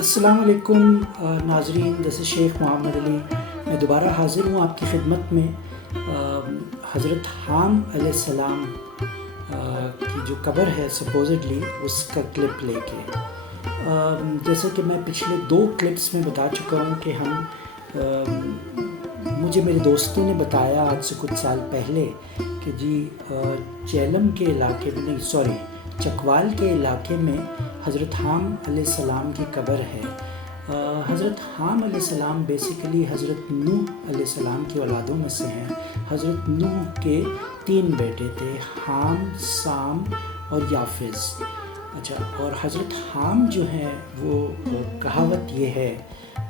السلام علیکم ناظرین، جیسے شیخ محمد علی میں دوبارہ حاضر ہوں آپ کی خدمت میں حضرت حام علیہ السلام کی جو قبر ہے سپوزڈلی اس کا کلپ لے کے۔ جیسے کہ میں پچھلے 2 کلپس میں بتا چکا ہوں کہ مجھے میرے دوستوں نے بتایا آج سے کچھ سال پہلے کہ جی چیلم کے علاقے میں چکوال کے علاقے میں حضرت حام علیہ السلام کی قبر ہے۔ حضرت حام علیہ السلام بیسیکلی حضرت نوح علیہ السلام کی اولادوں میں سے ہیں۔ حضرت نوح کے 3 بیٹے تھے، حام، سام اور یافز۔ اور حضرت حام جو ہیں وہ کہاوت یہ ہے،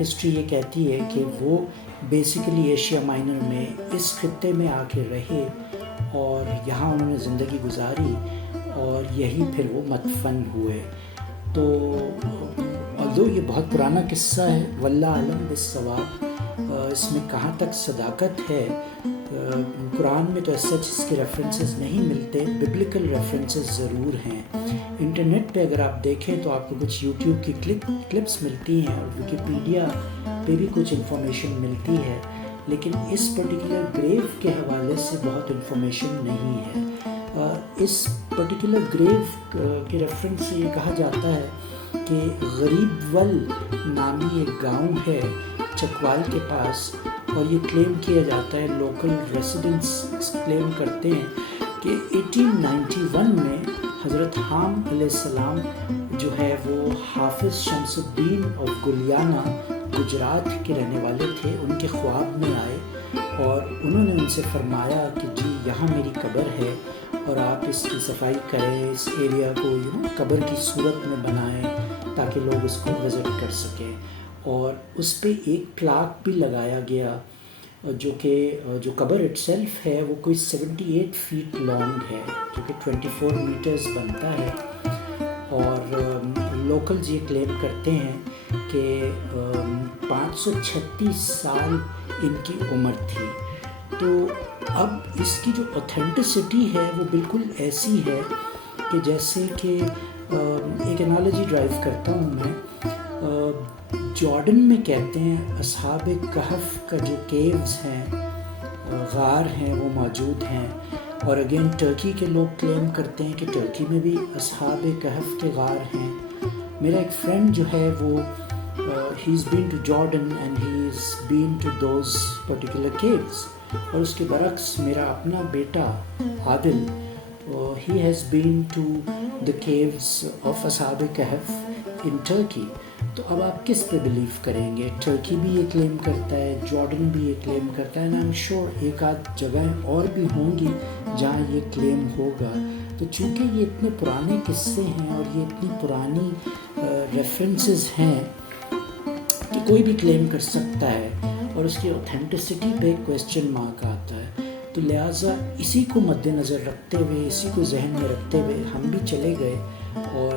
ہسٹری یہ کہتی ہے کہ وہ بیسیکلی ایشیا مائنر میں اس خطے میں آ کے رہے اور یہاں انہوں نے زندگی گزاری اور یہی پھر وہ مدفن ہوئے۔ تو although یہ بہت پرانا قصہ ہے، واللہ اعلم بالصواب، اس میں کہاں تک صداقت ہے قرآن میں تو ایسا اس کے ریفرنسز نہیں ملتے، ببلیکل ریفرنسز ضرور ہیں۔ انٹرنیٹ پہ اگر آپ دیکھیں تو آپ کو کچھ یوٹیوب کی کلپس ملتی ہیں اور ویکیپیڈیا پہ بھی کچھ انفارمیشن ملتی ہے، لیکن اس پرٹیکولر گریو کے حوالے سے بہت انفارمیشن نہیں ہے۔ اس پرٹیکولر گریو کے ریفرنس سے یہ کہا جاتا ہے کہ غریب ول نامی ایک گاؤں ہے چکوال کے پاس، اور یہ کلیم کیا جاتا ہے، لوکل ریسیڈنٹس کلیم کرتے ہیں کہ 1891 میں حضرت حام علیہ السلام جو ہے وہ حافظ شمس الدین آف گلیانہ گجرات کے رہنے والے تھے، ان کے خواب میں آئے اور انہوں نے ان سے فرمایا کہ جی یہاں میری قبر ہے اور آپ اس کی صفائی کریں، اس ایریا کو قبر کی صورت میں بنائیں تاکہ لوگ اس کو وزٹ کر سکیں۔ اور اس پہ ایک پلاک بھی لگایا گیا جو قبر اٹ سیلف ہے وہ کوئی 78 فیٹ لانگ ہے، جو کہ 24 میٹرز بنتا ہے۔ اور لوکلز یہ کلیم کرتے ہیں کہ 536 سال ان کی عمر تھی۔ تو اب اس کی جو اوتھینٹسٹی ہے وہ بالکل ایسی ہے کہ جیسے کہ ایک انالوجی ڈرائیو کرتا ہوں میں، جارڈن میں کہتے ہیں اصحاب کہف کا جو کیوز ہیں، غار ہیں، وہ موجود ہیں، اور اگین ٹرکی کے لوگ کلیم کرتے ہیں کہ ٹرکی میں بھی اصحاب کہف کے غار ہیں۔ میرا ایک فرینڈ جو ہے وہ he has been to Jordan and he has been to those particular caves، اور اس کے برعکس میرا اپنا بیٹا عادل he has been to the caves of اصحاب کہف in Turkey۔ تو اب آپ کس پہ بلیو کریں گے؟ ٹرکی بھی یہ کلیم کرتا ہے، جارڈن بھی یہ کلیم کرتا ہے، I'm sure ایک آدھ جگہیں اور بھی ہوں گی جہاں یہ کلیم ہوگا۔ تو چونکہ یہ اتنے پرانے قصے ہیں اور یہ اتنی پرانی ریفرنسز ہیں کہ کوئی بھی کلیم کر سکتا ہے اور اس کی اوتھینٹسٹی پہ کویسچن مارک آتا ہے، تو لہٰذا اسی کو مد نظر رکھتے ہوئے، اسی کو ذہن میں رکھتے ہوئے ہم بھی چلے گئے اور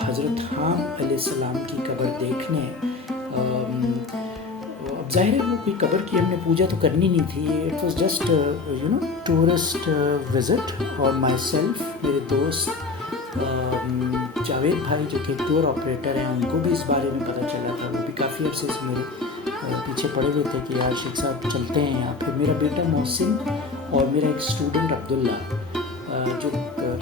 حضرت حام علیہ السلام کی قبر دیکھنے۔ اب ظاہر ہے وہ کوئی قبر کی ہم نے پوجا تو کرنی نہیں تھی، it was just tourist visit, اور مائی سیلف، میرے دوست جاوید بھائی جو کہ ٹور آپریٹر ہیں، ان کو بھی اس بارے میں پتہ چلا تھا، وہ بھی کافی عرصے سے میرے پیچھے پڑے ہوئے تھے کہ یار شیخ صاحب چلتے ہیں یہاں۔ پھر میرا بیٹا محسن اور میرا ایک اسٹوڈنٹ عبداللہ جو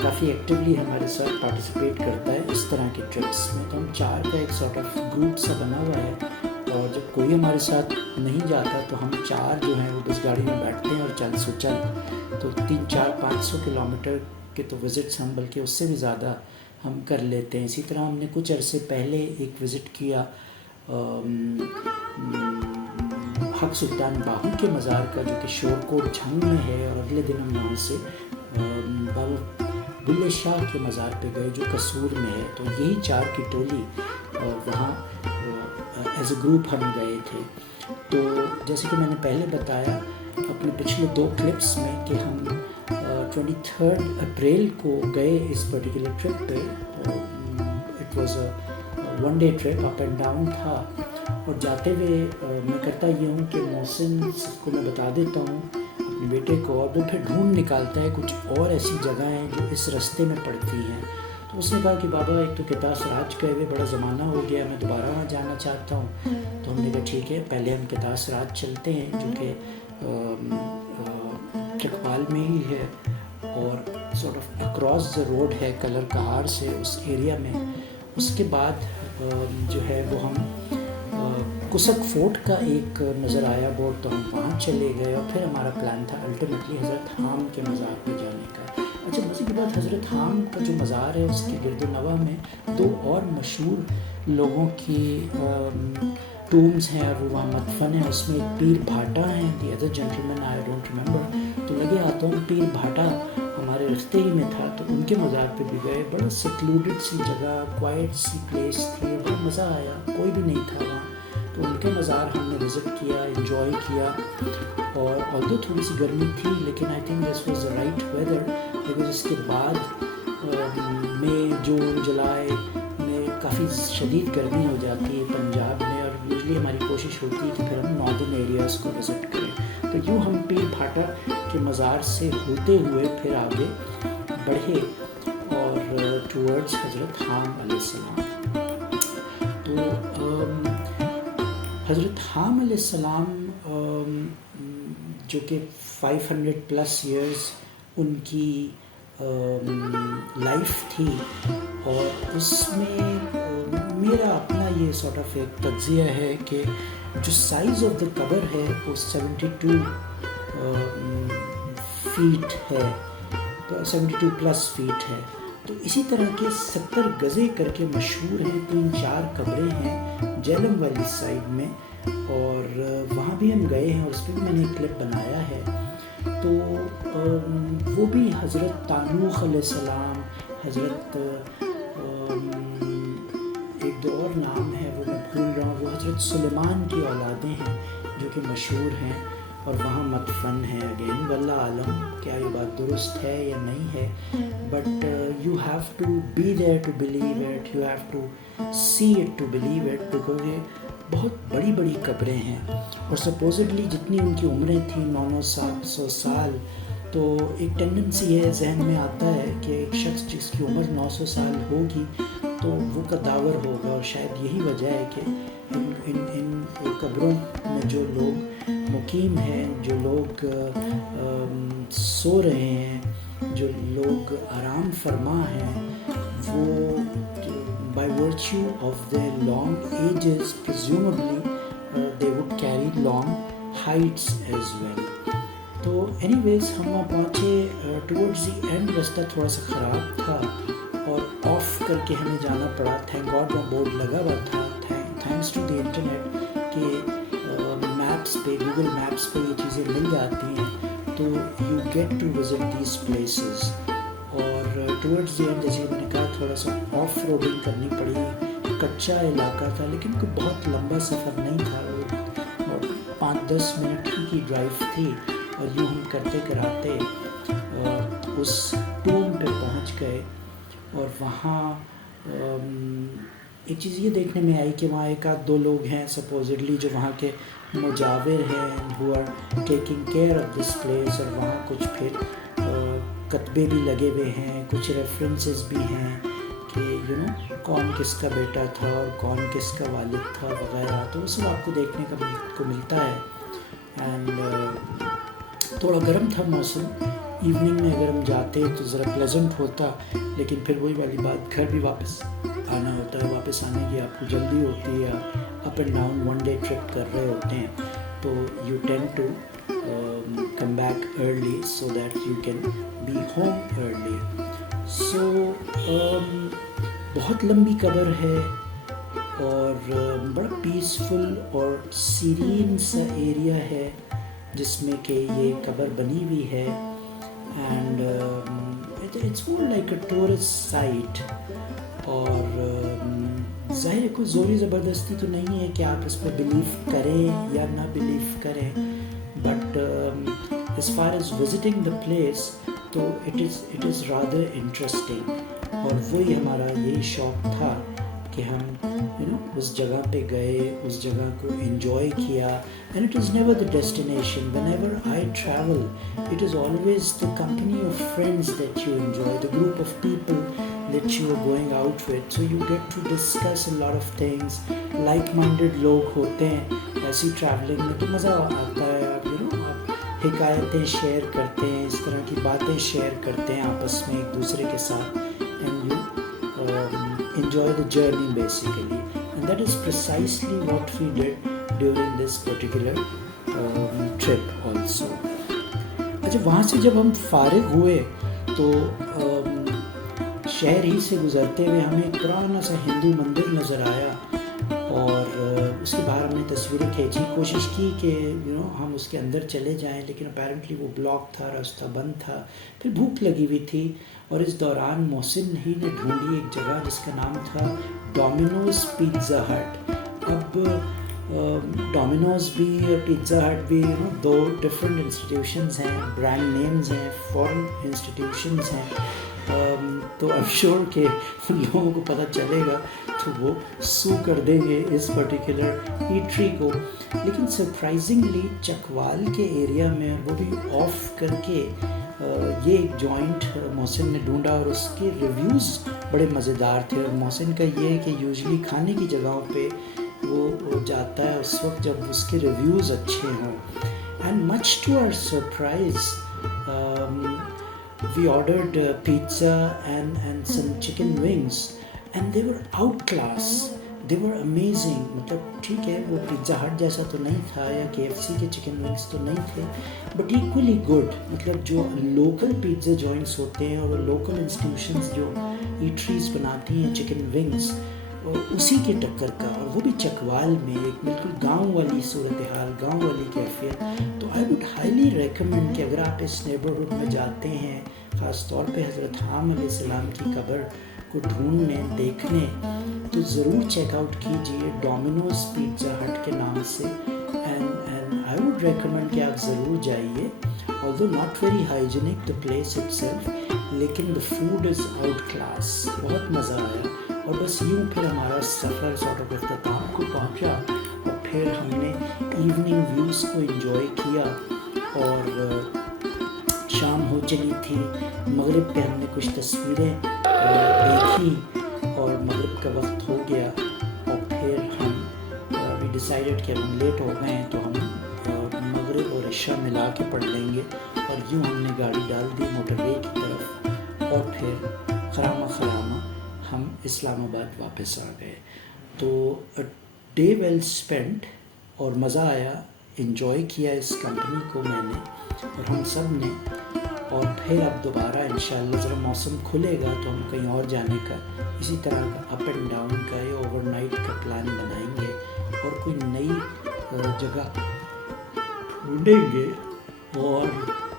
کافی ایکٹیولی ہمارے ساتھ پارٹیسپیٹ کرتا ہے اس طرح کے ٹرپس میں، تو ہم 4 کا ایک سارٹ آف گروپ سا بنا ہوا ہے، اور جب کوئی ہمارے ساتھ نہیں جاتا تو ہم 4 جو ہیں وہ بس گاڑی میں بیٹھتے ہیں اور چل تو 300-400-500 کلومیٹر کے تو وزٹس ہم بلکہ اس سے بھی زیادہ ہم کر لیتے ہیں۔ اسی طرح ہم نے کچھ عرصے پہلے ایک وزٹ کیا حق سلطان باہو کے مزار کا، جو کہ شورکوٹ جھنگ میں ہے، اور اگلے دن ہم وہاں سے بابا بلے شاہ کے مزار پہ گئے جو قصور میں ہے۔ تو یہی 4 کی ٹولی وہاں ایز اے گروپ ہم گئے تھے۔ تو جیسے کہ میں نے پہلے بتایا اپنے پچھلے 2 کلپس میں کہ ہم 23 اپریل کو گئے اس پرٹیکولر ٹرپ پہ۔ It was a 1 day trip, up and down تھا، اور جاتے ہوئے میں کرتا یہ ہوں کہ محسن کو میں بتا دیتا ہوں اپنے بیٹے کو، اور وہ پھر ڈھونڈ نکالتا ہے کچھ اور ایسی جگہیں جو اس رستے میں پڑتی ہیں۔ تو اس نے کہا کہ بابا ایک تو کتاس راج گئے ہوئے بڑا زمانہ ہو گیا، میں دوبارہ وہاں جانا چاہتا ہوں. تو ہم نے کہا ٹھیک ہے، پہلے ہم کتاس راج چلتے ہیں جو کہ چکوال میں ہی ہے اور sort of across the road ہے کلر کہار سے اس ایریا میں. اس کے بعد جو ہے وہ ہم کسک فورٹ کا ایک نظر آیا بورڈ، تو ہم وہاں چلے گئے اور پھر ہمارا پلان تھا الٹیمیٹلی حضرت حام کے مزار پہ جانے کا. اچھا مزے کی بات، حضرت حام کا جو مزار ہے اس کے گرد و نواح میں 2 اور مشہور لوگوں کی ٹومز ہیں اور وہ وہاں مدفن ہیں. اس میں ایک پیر بھاٹا ہیں، the other gentleman I don't remember. تو لگے ہاتھوں پیر بھاٹا ہمارے رشتے ہی میں تھا، تو ان کے مزار پہ بھی گئے. بڑا سیکلوڈڈ سی جگہ، کوائٹ سی پلیس تھی، بڑا مزہ آیا، کوئی بھی نہیں تھا وہاں. تو ان کے مزار ہم نے وزٹ کیا، انجوائے کیا. اور آلدو تھوڑی سی گرمی تھی لیکن I think this was the right weather, because اس کے بعد مئی جون جولائی میں کافی شدید گرمی ہو جاتی ہے پنجاب میں، اور یوزلی ہماری کوشش ہوتی ہے کہ پھر ہم ناردرن ایریاز کو وزٹ کریں. تو یوں ہم پیر بھاٹا کے مزار سے ہوتے ہوئے پھر آگے بڑھے اور ٹورڈز حضرت حام علیہ السلام. تو حضرت حام علیہ السلام جو کہ 500+ ایئرز ان کی لائف تھی، اور اس میں میرا اپنا یہ سارٹ آف ایک تجزیہ ہے کہ جو سائز آف دا قبر ہے وہ 72 فیٹ ہے، 72+ فیٹ ہے. تو اسی طرح کے 70 گزے کر کے مشہور ہیں 3-4 قبریں ہیں جہلم والی سائڈ میں، اور وہاں بھی ہم گئے ہیں اور اس پہ بھی میں نے کلپ بنایا ہے. تو وہ بھی حضرت تانوخ علیہ السلام، حضرت ایک 2 اور نام ہے وہ میں بھول رہا ہوں، وہ حضرت سلیمان کی اولادیں ہیں جو کہ مشہور ہیں اور وہاں مدفن ہیں. اگین واللہ عالم کیا یہ بات درست ہے یا نہیں ہے، but you have to be there to believe it, you have to see it to believe it, because یہ بہت بڑی بڑی قبریں ہیں. اور سپوزڈلی جتنی ان کی عمریں تھیں 900-700 سال، تو ایک ٹینڈنسی ہے ذہن میں آتا ہے کہ ایک شخص جس کی عمر 900 سال ہوگی تو وہ قداور ہوگا. اور شاید یہی وجہ ہے کہ ان قبروں میں جو لوگ مقیم ہیں، جو لوگ سو رہے ہیں، جو لوگ آرام فرما ہیں، وہ by virtue of their long ages presumably they would carry long heights as well. تو اینی ویز ہم وہاں پہنچے، ٹورڈز دی اینڈ رستہ تھوڑا سا خراب تھا اور آف کر کے ہمیں جانا پڑا. تھینک گاڈ وہاں بورڈ لگا ہوا تھا، تھینکس ٹو دی انٹرنیٹ کہ میپس پہ، گوگل میپس پہ یہ چیزیں مل جاتی ہیں، تو you get to visit these places. اور ٹورڈز دی اینڈ جیسے میں نے کہا تھوڑا سا آف روڈنگ کرنی پڑی، کچا علاقہ تھا لیکن کوئی بہت لمبا سفر نہیں تھا، اور 5-10 منٹ کی ڈرائیو تھی. اور یوں ہم کرتے کراتے اس ٹوم پہ پہنچ گئے. اور وہاں ایک چیز یہ دیکھنے میں آئی کہ وہاں 1-2 لوگ ہیں سپوزڈلی جو وہاں کے مجاور ہیں، who are taking care of this place. اور وہاں کچھ پھر کتبے بھی لگے ہوئے ہیں، کچھ ریفرنسز بھی ہیں کہ کون کس کا بیٹا تھا اور کون کس کا والد تھا وغیرہ. تو وہ سب آپ کو دیکھنے کو ملتا ہے. اینڈ تھوڑا گرم تھا موسم، ایوننگ میں اگر ہم جاتے تو ذرا پلیزنٹ ہوتا، لیکن پھر وہی والی بات، گھر بھی واپس آنا ہوتا ہے، واپس آنے کی آپ کو جلدی ہوتی ہے، up and down 1 day trip کر رہے ہوتے ہیں، تو you tend to come back early so that you can be home early. So بہت لمبی قبر ہے اور بڑا پیسفل اور سیرین سا ایریا ہے جس میں کہ یہ قبر بنی ہوئی ہے. And it's more like a tourist site. اور ظاہر ہے کوئی زوری زبردستی تو نہیں ہے کہ آپ اس پہ بلیو کریں یا نہ بلیو کریں، but as far as visiting the place تو it is rather interesting. اور وہی ہمارا یہی شوق تھا کہ ہم اس جگہ پہ گئے, اس جگہ کو انجوائے کیا. And it is never the destination. When ever I travel, it is always the company of friends that you enjoy, the group of people that you are going out with, so you get to discuss a lot of things. like-minded لوگ ہوتے ہیں ایسی travelling میں تو مزہ آتا ہے. آپ حکایتیں شیئر کرتے ہیں, اس طرح کی باتیں شیئر کرتے ہیں آپس میں ایک دوسرے کے ساتھ, and you enjoy the journey basically, and that is precisely what we did during this particular trip also. اچھا, وہاں سے جب ہم فارغ ہوئے تو شہر ہی سے گزرتے ہوئے ہمیں ایک پرانا سا ہندو مندر نظر آیا, اور اس کے باہر ہم نے تصویریں کھینچی. کوشش کی کہ ہم اس کے اندر چلے جائیں, لیکن اپیرنٹلی وہ بلاک تھا, راستہ بند تھا. پھر بھوک لگی ہوئی تھی, اور اس دوران محسن ہی نے ڈھونڈی ایک جگہ جس کا نام تھا ڈومینوز پیزا ہٹ. اب ڈومینوز بھی اور پیزا ہٹ بھی دو ڈفرینٹ انسٹیٹیوشنز ہیں, برانڈ نیمز ہیں, فورن انسٹیٹیوشنز ہیں. تو I'm sure کہ لوگوں کو پتہ چلے گا تو وہ سو کر دیں گے اس پرٹیکولر ایٹری کو. لیکن سرپرائزنگلی چکوال کے ایریا میں, وہ بھی آف کر کے, یہ ایک جوائنٹ محسن نے ڈھونڈا, اور اس کے ریویوز بڑے مزیدار تھے. اور محسن کا یہ ہے کہ یوزلی کھانے کی جگہوں پہ وہ جاتا ہے اس وقت جب اس کے ریویوز اچھے ہوں. And much to our surprise we ordered pizza and some chicken wings, and they were outclass. They were amazing. مطلب ٹھیک ہے وہ پیزا ہٹ جیسا تو نہیں تھا یا KFC کے چکن ونگس تو نہیں تھے, بٹ ایکولی گڈ. مطلب جو لوکل پیزا جوائنٹس ہوتے ہیں اور لوکل انسٹیٹیوشنز جو ایٹریز بناتی ہیں چکن ونگس, اسی کے ٹکر کا, اور وہ بھی چکوال میں, ایک بالکل گاؤں والی صورتحال, گاؤں والی کیفیت. تو آئی ووڈ ہائیلی ریکمینڈ کہ اگر آپ اس نیبرہڈ میں جاتے ہیں, خاص طور پہ حضرت حام علیہ السلام کی قبر کو ڈھونڈنے, دیکھنے, تو ضرور چیک آؤٹ کیجیے ڈومینوز پیزا ہٹ کے نام سے. اینڈ آئی ووڈ ریکمینڈ کہ آپ ضرور جائیے. although not very hygienic the place itself, لیکن the food is outclass. بہت مزہ آیا. اور بس یوں پھر ہمارا سفر سارٹ آف اختتام کو پہنچا, اور پھر ہم نے ایوننگ ویوز کو انجوائے کیا, اور شام ہو چلی تھی. مغرب پہ ہم نے کچھ تصویریں دیکھی, اور مغرب کا وقت ہو گیا, اور پھر ہم وی ڈیسائیڈڈ کہ ہم لیٹ ہو گئے ہیں تو ہم مغرب اور عشاء ملا کے پڑھ لیں گے. اور یوں ہم نے گاڑی ڈال دی موٹر وے کی طرف, اور پھر خرامہ خرامہ ہم اسلام آباد واپس آ گئے. تو ڈے ویل اسپینڈ, اور مزہ آیا, انجوائے کیا اس کمپنی کو میں نے اور ہم سب نے. اور پھر اب دوبارہ انشاءاللہ ذرا موسم کھلے گا تو ہم کہیں اور جانے کا اسی طرح کا اپ اینڈ ڈاؤن کا یا اوور نائٹ کا پلان بنائیں گے, اور کوئی نئی جگہ ڈھونڈیں گے, اور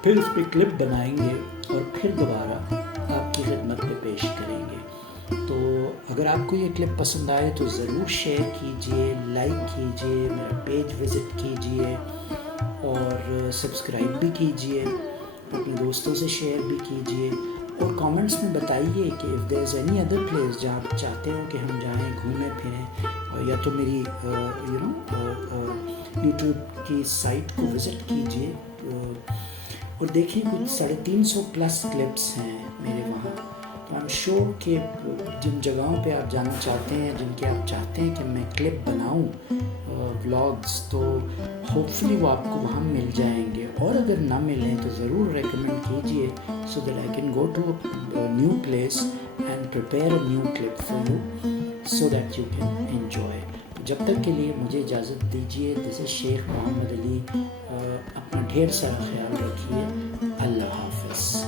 پھر اس پہ کلپ بنائیں گے, اور پھر دوبارہ آپ کی خدمت میں پیش کریں گے. تو اگر آپ کو یہ کلپ پسند آئے تو ضرور شیئر کیجئے, لائک کیجئے, میرا پیج وزٹ کیجئے, اور سبسکرائب بھی کیجئے, اپنے دوستوں سے شیئر بھی کیجئے, اور کامنٹس میں بتائیے کہ if there is any other place جہاں آپ چاہتے ہو کہ ہم جائیں, گھومیں پھریں, یا تو میری یوٹیوب کی سائٹ کو وزٹ کیجئے, اور دیکھیں کچھ 350+ کلپس ہیں میرے وہاں. تو آئی ایم شیور کہ جن جگہوں پہ آپ جانا چاہتے ہیں, جن کے آپ چاہتے ہیں کہ میں کلپ بناؤں ولاگس, تو ہوپ فلی وہ آپ کو وہاں مل جائیں گے. اور اگر نہ ملیں تو ضرور ریکمینڈ کیجیے, so that I can go to new place and prepare a new clip for you, so that you can enjoy. جب تک کے لیے مجھے اجازت دیجیے. دس از شیخ محمد علی. اپنا ڈھیر سارا خیال رکھیے. اللہ حافظ.